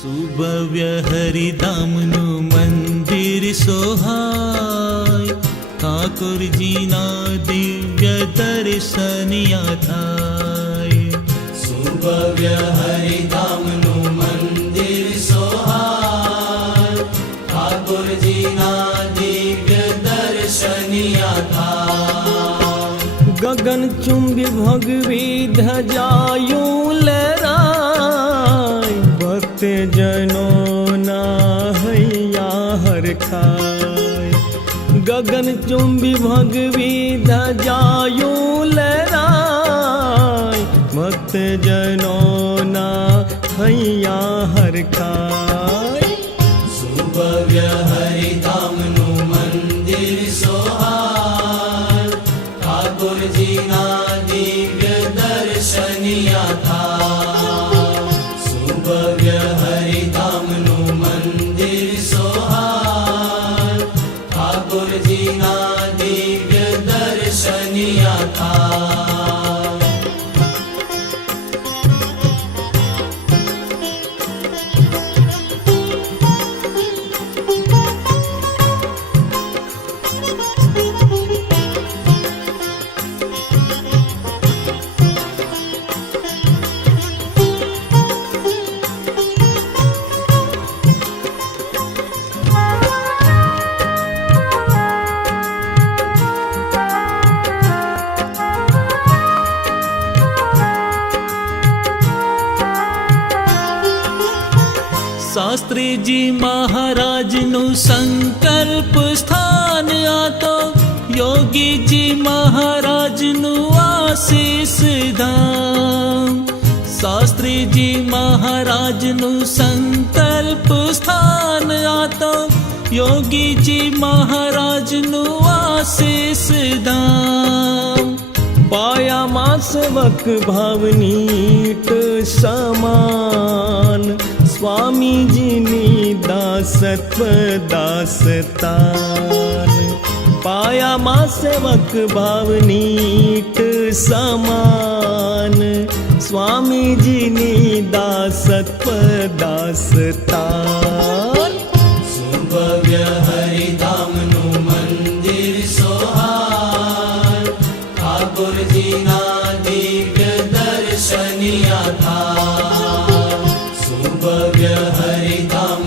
સુભવ્ય હરિધામનું મંદિર સોહાય, ઠાકોરજીના દિવ્ય દર્શનિયા થાય. સુભવ્ય હરિધામનું મંદિર સોહાય, ઠાકોરજીના દિવ્ય દર્શનિયા થાય. ગગનચુંબી ભગવી ધજાયું લહેરાય, ભક્તજનોના હૈયા હરખાય. ગગનચુંબી ભગવી ધજાયું લહેરાય, ભક્તજનોના હૈયા હરખાય. સુભવ્ય હરિધામનું મંદિર સોહાય, ઠાકોરજીના દિવ્ય દર્શનિયા થાય. સુભવ્ય હરિધામનું મંદિર સોહાય, ઠાકોરજીના દિવ્ય દર્શનિયા થાય. શાસ્ત્રીજી મહારાજનું સંકલ્પ સ્થાન આ તો, યોગીજી મહારાજનું આશીષ ધામ. શાસ્ત્રીજી મહારાજનું સંકલ્પ સ્થાન આ તો, યોગીજી મહારાજનું આશીષ ધામ. પાયામાં સેવક ભાવનીટ સમાન, સ્વામીજીની દાસત્વ દાસતાન. પાયામાં સેવક ભાવનીટ સમાન, સ્વામીજીની દાસત્વ દાસતાન. સુભવ્ય હરિધામનું મંદિર સોહાય, ઠાકોરજીના દિવ્ય દર્શનિયા થાય. સુભવ્ય હરિધામ